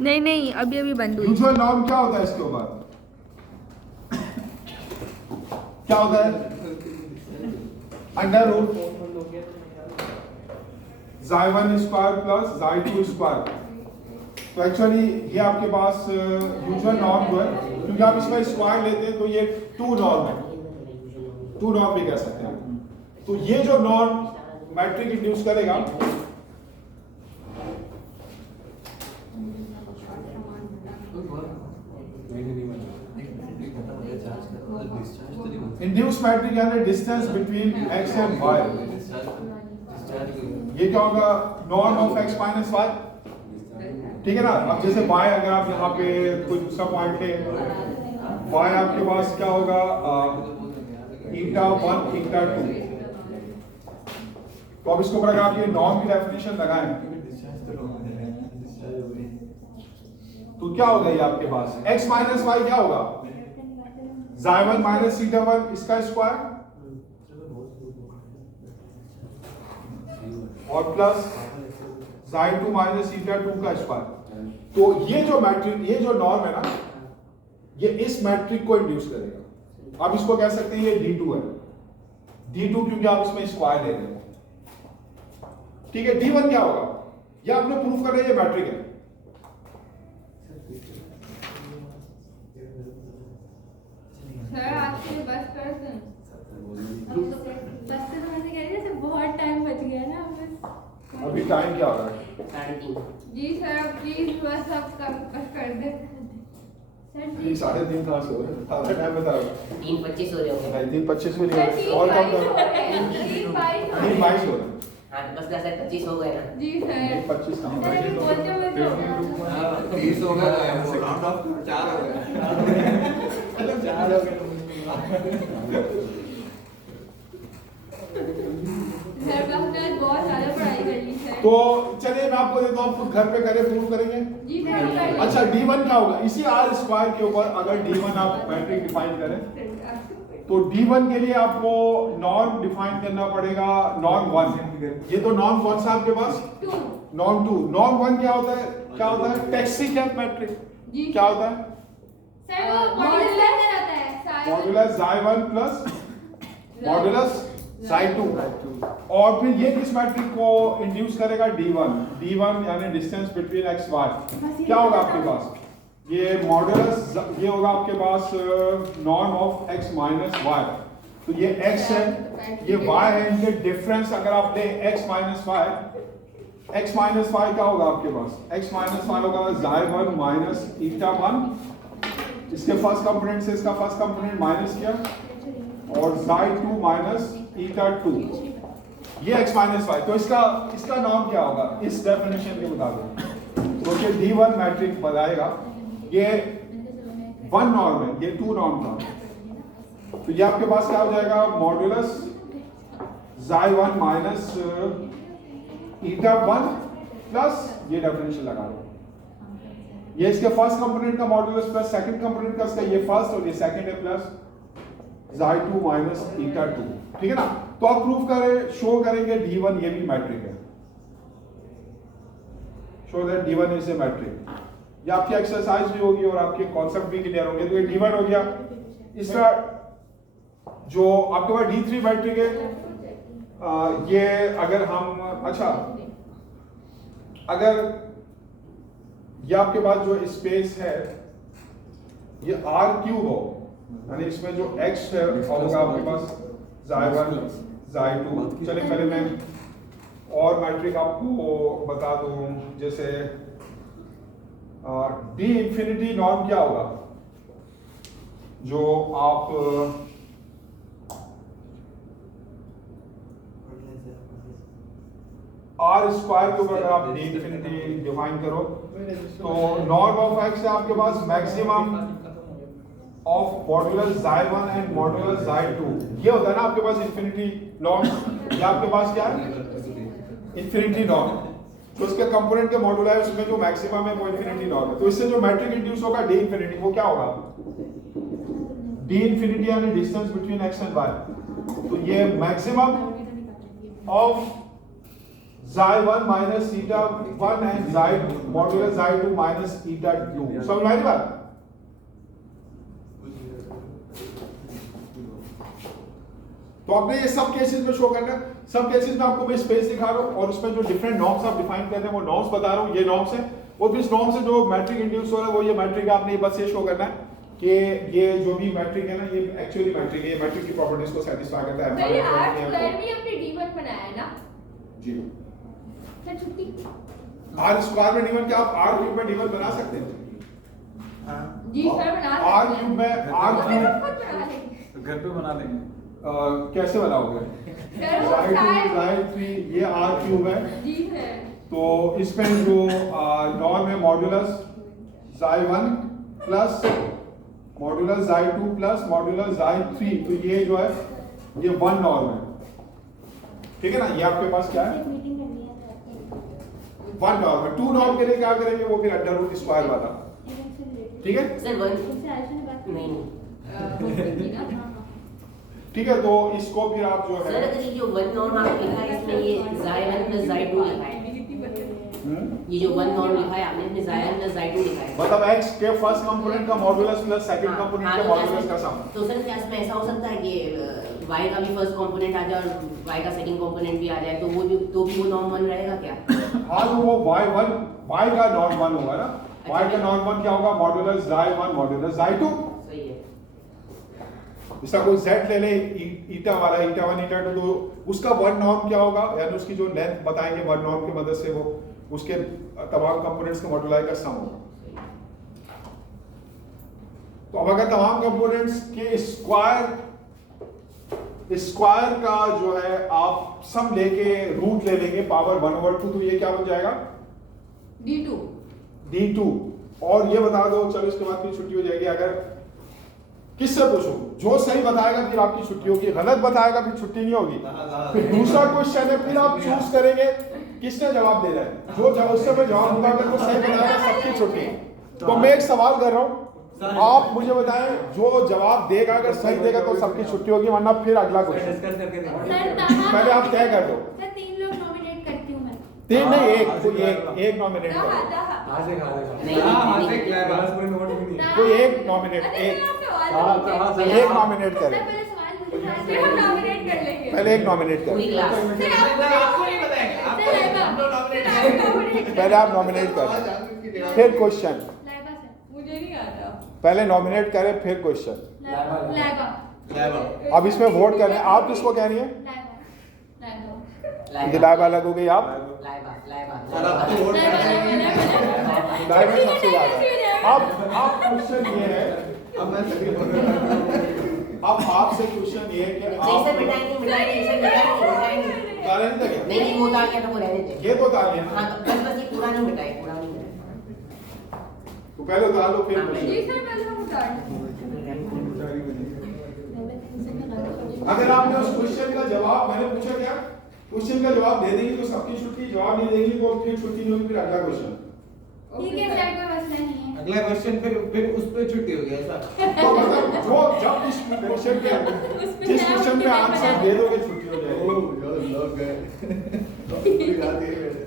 नहीं नहीं, अभी अभी बंद हुई। यूजुअल नॉर्म क्या होता है इसके ऊपर? क्या होता है? Under root xi1 square plus xi2 square. तो एक्चुअली ये आपके पास यूजुअल नॉर्म जो है, क्योंकि आप इसमें स्क्वायर लेते हैं तो ये टू नॉर्म है, टू नॉर्म भी कह सकते हैं। तो ये जो नॉर्म मैट्रिक इंड्यूस करेगा, इंड्यूस मैट्रिक यानी distance between x and y, ये क्या होगा? Norm of x minus y. ठीक है ना? अब जैसे y अगर आप यहाँ पे कोई दूसरा पॉइंट है, y आपके पास क्या होगा? ईटा 1 ईटा 2। तो अब इसके ऊपर अगर आप ये नॉर्म की डेफिनेशन लगाएं तो क्या होगा? ये आपके पास x माइनस वाई क्या होगा? xi1 माइनस ईटा 1 इसका स्क्वायर और प्लस xi2 माइनस ईटा 2 का स्क्वायर। तो ये जो मैट्रिक, ये जो नॉर्म है ना, ये इस मैट्रिक को इंड्यूस करेगा। आप इसको कह सकते हैं ये d2 है, d2 क्योंकि आप इसमें स्क्वायर ले रहे हो। ठीक है, d1 क्या होगा? ये आपने प्रूफ कर रहे हैं ये मैट्रिक है। सर आज के लिए बस कर दें। बस से तो मैंने कह रही थी, बहुत टाइम बच गया ना बस। अभी टाइम क्या हो रहा है? जी सर प्लीज बस अब बस कर दे सर। ये 3:30 कहाँ से हो रहे हैं? हाँ, टाइम बता रहा हूँ। 3:25 हो रहे होंगे। नहीं, 3:25 में नहीं हो रहे, और कम करो। 3:22 हो रहे हैं। हाँ तो बस 10:25 हो गए ना। जी सर 25 कहाँ? सर अभी बोलते बोलते हो गया। 30 हो गए, राउंड ऑफ 4 हो गए। 4 हो गए। सर बस मैं बहुत ज्यादा पढ़ाई कर ली सर। तो चलिए मैं आपको देता हूँ, खुद घर पे करें, प्रूव करेंगे। जी सर कर ली। अच्छा, d1 क्या होगा? इसी r स्क्वायर के ऊपर अगर d1 आप मैट्रिक डिफाइन करें तो d1 के लिए आपको नॉर्म डिफाइन करना पड़ेगा, नॉर्म 1। ये तो नॉर्म कौन सा आपके पास? 2 नॉर्म 2। नॉर्म 1 क्या होता है? क्या होता है? Taxi cap matric. जी क्या होता है? सर वो मॉड्यूलस रहता है modulus xi1 plus modulus xi2। और फिर ये किस मैट्रिक को इंड्यूस करेगा? d1 यानी डिस्टेंस बिटवीन x y। क्या होगा आपके पास? ये मॉड्यूलस, ये होगा आपके पास norm of x minus y. तो ये x है, ये y है, इनके डिफरेंस अगर आप लें x minus y, x minus y क्या होगा आपके पास? x माइनस वाई होगा xi1 माइनस ईटा 1, इसके फर्स्ट कंपोनेंट से इसका फर्स्ट कंपोनेंट माइनस किया, और xi2 माइनस ईटा 2, ये x माइनस वाई। तो इसका नॉर्म क्या होगा इस डेफिनेशन के मुताबिक? तो ये d1 मैट्रिक बताएगा ये 1 नॉर्म है, ये 2 नॉर्म था। तो ये आपके पास क्या हो जाएगा? Modulus xi1 minus eta 1 plus ये डेफिनेशन लगा लो, ये इसके फर्स्ट कंपोनेंट का मॉड्यूलस प्लस सेकंड कंपोनेंट का, इसका ये फर्स्ट और ये सेकंड है, प्लस xi2 माइनस ईटा 2। ठीक है ना? तो आप प्रूफ करें, शो करेंगे d1 ये भी मैट्रिक है। Show that d1 is a metric. ये आपकी एक्सरसाइज भी होगी और आपके कॉन्सेप्ट भी क्लियर होंगे। तो ये d1 हो गया। इसका जो आपके पास d3 मैट्रिक है, ये अगर हम, अच्छा अगर ये आपके पास जो स्पेस है ये r³ हो, यानी इसमें जो x है होगा आपके पास xi1 xi2। चलिए पहले मैं और मैट्रिक आपको बता दूं, जैसे d इंफिनिटी नॉर्म क्या होगा? जो आप r स्क्वायर के ऊपर अगर आप d इंफिनिटी डिफाइन करो तो नॉर्म ऑफ x है आपके पास maximum of modulus xi1 and modulus xi2। ये होता है ना आपके पास इंफिनिटी नॉर्म। ये आपके पास क्या है? Infinity norm. तो उसके कंपोनेंट के मॉड्यूल है, उसमें जो मैक्सिमम है वो इंफिनिटी नॉर्म है। तो इससे जो मैट्रिक इंड्यूस होगा d इंफिनिटी, वो क्या होगा? d इंफिनिटी यानी distance between x and y। तो ये maximum of xi1 minus eta 1 and xi modulus xi2 minus eta 2. समझ में आई बात? तो आपने ये सब केसेस में शो करना है। सब केसेस में आपको मैं स्पेस दिखा रहा हूं और उसमें जो डिफरेंट नॉर्म्स आप डिफाइन कर रहे हैं वो नॉर्म्स बता रहा हूं, ये नॉर्म्स है और इस नॉर्म से जो मैट्रिक इंड्यूस हो रहा है वो ये मैट्रिक है। आपने बस ये शो करना है कि ये जो भी मैट्रिक है ना ये एक्चुअली मैट्रिक है, ये मैट्रिक की प्रॉपर्टीज को सेटिस्फाई करता है। सर ये R स्क्वायर भी हमने D1 बनाया है ना? जी सर छुट्टी R स्क्वायर में D1 क्या आप R क्यूब में D1 बना सकते हैं? जी सर बना R क्यूब में R क्यूब घर पे बना लेंगे। कैसे बनाओगे? ये R क्यूब है जी है। तो इसमें जो नॉर्म है modulus xi1 plus modulus xi2 plus modulus xi3, तो ये जो है ये 1 नॉर्म है, ठीक है ना? ये आपके पास क्या है? 1 नॉर्म है। 2 नॉर्म के लिए क्या करेंगे वो फिर अंडर रूट स्क्वायर वाला, ठीक है? सर वन नहीं ठीक है, तो इसको फिर आप जो सर है अगर ये जो वन नॉर्म आप लिखा है इसमें ये xi1 plus xi2 लिखा है, ये जो वन नॉर्म लिखा है आपने इसमें xi1 plus xi2 लिखा है, मतलब x के फर्स्ट कंपोनेंट का मॉड्यूलस प्लस सेकंड कंपोनेंट का मॉड्यूलस का सम। तो सर क्या इसमें ऐसा हो सकता है कि y का भी फर्स्ट कंपोनेंट आ जाए और y का सेकंड कंपोनेंट भी आ जाए तो वो नॉर्म 1 रहेगा क्या? हाँ तो वो y का नॉर्म 1 होगा ना, y का नॉर्म 1 क्या होगा? Modulus xi1 modulus xi2। सही है। इसका कोई z ले ले ईटा वाला, ईटा 1 ईटा 2, तो उसका 1 नॉर्म क्या होगा? यानी उसकी जो लेंथ बताएंगे 1 नॉर्म की मदद से वो उसके तमाम कंपोनेंट्स के मॉड्यूलाई का सम होगा। तो अब अगर तमाम कंपोनेंट्स के स्क्वायर का जो है आप सम लेके रूट ले लेंगे पावर 1/2, तो ये क्या बन जाएगा? D2। और ये बता दो, चलो इसके बाद फिर छुट्टी हो जाएगी। अगर किससे पूछो, जो सही बताएगा फिर आपकी छुट्टी होगी, गलत बताएगा फिर छुट्टी नहीं होगी। फिर दूसरा क्वेश्चन है, फिर आप चूज करेंगे किसने जवाब दे रहा है, जो उससे मैं जवाब दूंगा अगर वो सही बताएगा सबकी छुट्टी। तो मैं एक सवाल कर रहा हूँ, आप मुझे बताएं जो जवाब देगा अगर सही देगा तो सबकी छुट्टी होगी, वरना फिर अगला क्वेश्चन। पहले आप तय कर दो। 3 लोग नॉमिनेट करती हूँ मैं। 3 नहीं, एक नॉमिनेट करो, कोई एक नॉमिनेट एक नॉमिनेट करे, पहले एक नॉमिनेट पूरी करें, क्लास पहले आप नॉमिनेट करें फिर क्वेश्चन, मुझे नहीं आता। पहले नॉमिनेट करें फिर क्वेश्चन। लैबा। अब इसमें वोट करने, आप किसको कह रही हैं? लाइबा अलग हो गई, आप लाइबा सबसे ज्यादा। अब क्वेश्चन ये है, अब आपसे क्वेश्चन ये है कि आप नहीं वो उतार लिया था, वो रहने दे। ये तो उतार लिया ना, हाँ बस ये पूरा नहीं मिटाए, पूरा नहीं मिटाए। तो पहले उतार लो फिर जी सर पहले हम उतार अगर आपने उस क्वेश्चन का जवाब, मैंने पूछा क्या, क्वेश्चन का जवाब दे देंगे तो सबकी छुट्टी, जवाब नहीं देंगे तो फिर छुट्टी नहीं होगी, फिर अगला क्वेश्चन। ठीक है सर, कोई मसला नहीं है। अगला क्वेश्चन फिर उस पे छुट्टी हो गया ऐसा। तो मतलब जो जब इस क्वेश्चन के जिस क्वेश्चन में आंसर दे दोगे छुट्टी हो जाएगी। ओह यार लग गए। तो पूरी रात यही बैठे।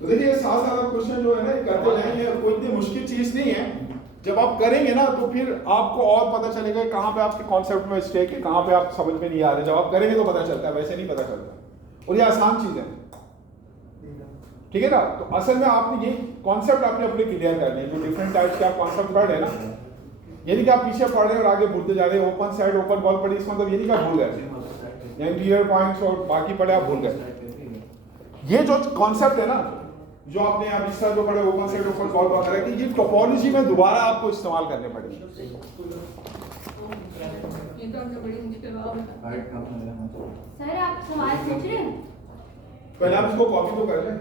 तो देखिए साथ साथ क्वेश्चन जो है ना करते जाएंगे, कोई इतनी मुश्किल चीज नहीं है। जब आप करेंगे ना तो फिर आपको और पता चलेगा कहाँ पे आपके कॉन्सेप्ट में मिस्टेक है, कहाँ पे आप समझ में नहीं आ रहे। जब आप करेंगे तो पता चलता है, वैसे नहीं पता चलता। और ये आसान चीज है, ठीक है ना। तो असल में आपने ये कॉन्सेप्ट आपने अपने क्लियर करने हैं, जो डिफरेंट टाइप्स के आप कॉन्सेप्ट पढ़ रहे हैं ना, ये नहीं कि आप पीछे पढ़ रहे हैं और आगे भूलते जा रहे हैं। ओपन साइड ओपन बॉल पढ़ी, इसका मतलब ये नहीं कि आप भूल गए, इंटीरियर पॉइंट्स और बाकी पढ़े आप भूल गए। ये जो कॉन्सेप्ट है ना, जो आपने अब इसका जो पढ़े ओपन साइड ओपन बॉल वगैरह की, ये टोपोलॉजी में दोबारा आपको इस्तेमाल करने पड़ेगी। ये तो हमसे बड़ी मुश्किल बात है। सर आप सवाल पूछ रहे हैं? पहले आप इसको कॉपी तो कर लें।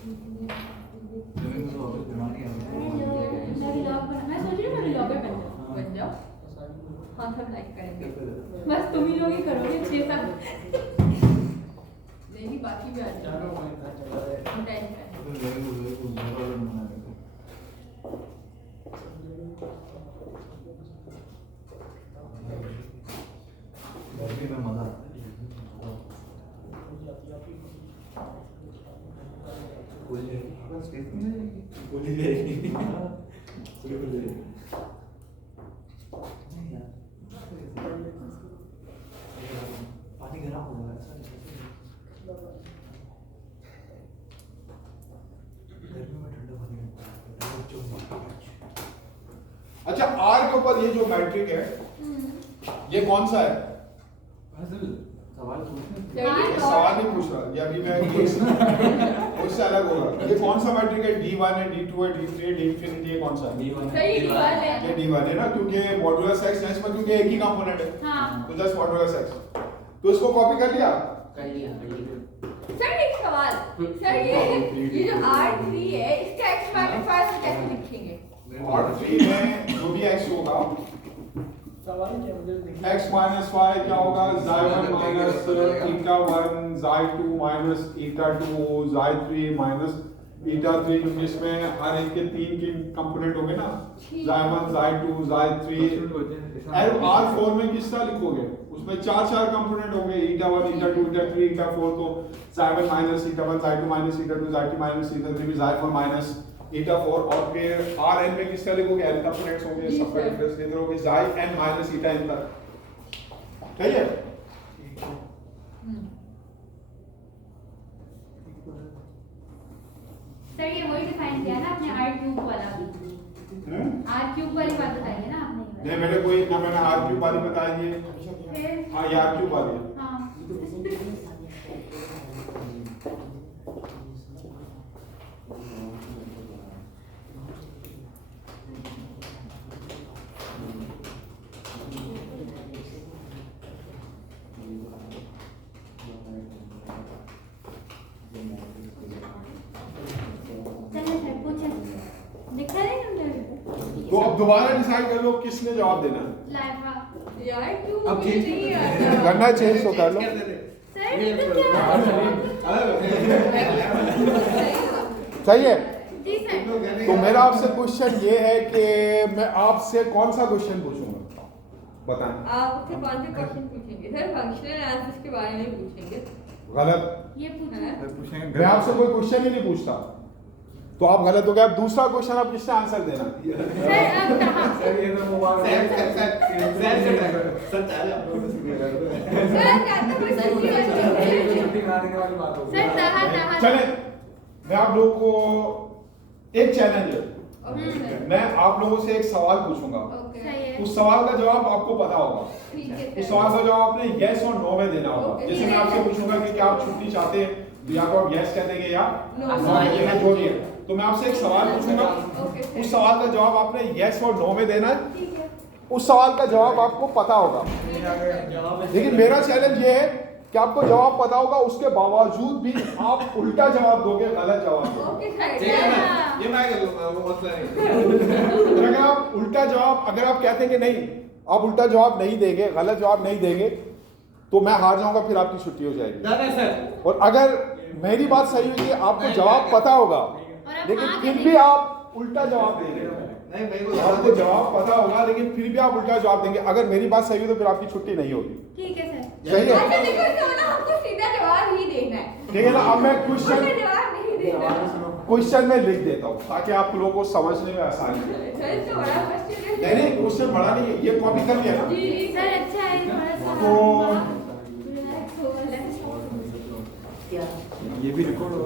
मैं सोच रही हूँ मैं व्लॉगर बन जाऊँ। हाँ सब लाइक करेंगे, बस तुम ही लोग ही करोगे 6-7 नहीं बाकी भी आ जाएंगे। पानी गर्म हो रहा है गर्मी में ठंडा पानी। अच्छा आर के ऊपर ये जो मैट्रिक है ये कौन सा है? सवाल पूछने ये सवाल नहीं पूछ रहा, ये अभी मैं उससे अलग होगा। ये कौन सा मैट्रिक है? D1 है, D2 है, D3 है, D infinity है, कौन सा है? सही D1 है। ये D1 है ना, क्योंकि मॉड्यूलस x है इसमें, क्योंकि एक ही कंपोनेंट है। हाँ। तो जस्ट मॉड्यूलस x। तो इसको कॉपी कर लिया? कर लिया। सर एक सवाल, सर ये जो R3 है इसका x मैग्नीफायर से कैसे लिखेंगे? R3 में जो भी x होगा x minus y क्या होगा? xy1 minus eta1, xy2 minus eta2, xy3 minus eta3, क्योंकि इसमें हर एक के 3 कंपोनेंट होंगे ना, xy1, xy2, xy3। R4 में किस तरह लिखोगे? उसमें 4 कंपोनेंट होंगे, eta1, eta2, eta3, eta4। तो xy1 minus eta1, xy2 minus eta2, xy3 minus eta3, xy4 minus eta4। और फिर Rn में किस तरह लिखोगे? n कंपोनेंट्स होंगे, सबका डिफरेंस लेते रहोगे, xn minus eta n तक। सही है? सर ये वही डिफाइन किया ना आपने R³ वाला भी। R³ वाली बात बताई है ना आपने। नहीं मैंने कोई ना, मैंने R³ वाली बताई है। हाँ ये R³ वाली है। हाँ। चलिए सर पूछे, दिख रहा है तुमने? तो अब दोबारा डिसाइड कर लो किसने जवाब देना है। लाइवा। यार क्यों अब मुझे चेंज नहीं आता? करना चेंज तो कर लो। सर ये तो क्या सही है? जी सर। तो मेरा आपसे क्वेश्चन ये है कि मैं आपसे कौन सा क्वेश्चन पूछूंगा, बताएं। आप उससे कौन से क्वेश्चन पूछेंगे? सर फंक्शनल आंसर्स के बारे में पूछेंगे। गलत। ये पूछना मैं आपसे कोई क्वेश्चन ही नहीं पूछता, तो आप गलत हो गए। अब दूसरा क्वेश्चन आप किसने आंसर देना? सर अब कहाँ? सर ये तो मोबाइल सर कहता कोई सर, छुट्टी सर, वाली छुट्टी मारने वाली बात हो सर तहा चले मैं आप लोगों को एक चैलेंज है। ओके सर मैं आप लोगों से एक सवाल पूछूंगा, ओके सही है। उस सवाल का जवाब आपको पता होगा। ठीक है उस सवाल का जवाब आपने यस और नो में देना होगा। ओके, जैसे ठीक मैं है। आपसे पूछूंगा कि क्या आप छुट्टी चाहते हैं, तो या तो आप यस कह देंगे या नो। नो कह देंगे, जो भी है। तो मैं आपसे एक सवाल पूछूंगा, ओके सर। उस सवाल का जवाब आपने यस और नो में देना है। ठीक है। उस सवाल का जवाब आपको पता होगा, लेकिन मेरा चैलेंज ये है कि आपको जवाब पता होगा, उसके बावजूद भी आप उल्टा जवाब दोगे, गलत जवाब दोगे। ओके सर ठीक है, ये मैं कर लूंगा, वो मसला नहीं। और अगर आप उल्टा जवाब, अगर आप कहते हैं कि नहीं आप उल्टा जवाब नहीं देंगे, गलत जवाब नहीं देंगे, तो मैं हार जाऊंगा, फिर आपकी छुट्टी हो जाएगी। नहीं सर, और अगर मेरी बात सही हुई कि आपको जवाब पता होगा, लेकिन फिर भी आप उल्टा जवाब देंगे, नहीं मेरे को आपको जवाब पता होगा लेकिन फिर भी आप उल्टा जवाब देंगे, अगर मेरी बात सही हुई तो फिर आपकी छुट्टी नहीं होगी। ठीक है सर। सही है? अच्छा देखो इसका मतलब हमको सीधा जवाब ही देना है। ठीक है ना? अब मैं हमको क्वेश्चन जवाब नहीं देना। क्वेश्चन में लिख देता हूँ ताकि आप लोगों को समझने में आसानी हो। सर तो बड़ा क्वेश्चन है। नहीं नहीं, क्वेश्चन बड़ा नहीं है, ये कॉपी कर लिया ना। जी जी सर अच्छा है, थोड़ा सा तो- रिलैक्स हो, रिलैक्स हो। क्या ये भी रिकॉर्ड हो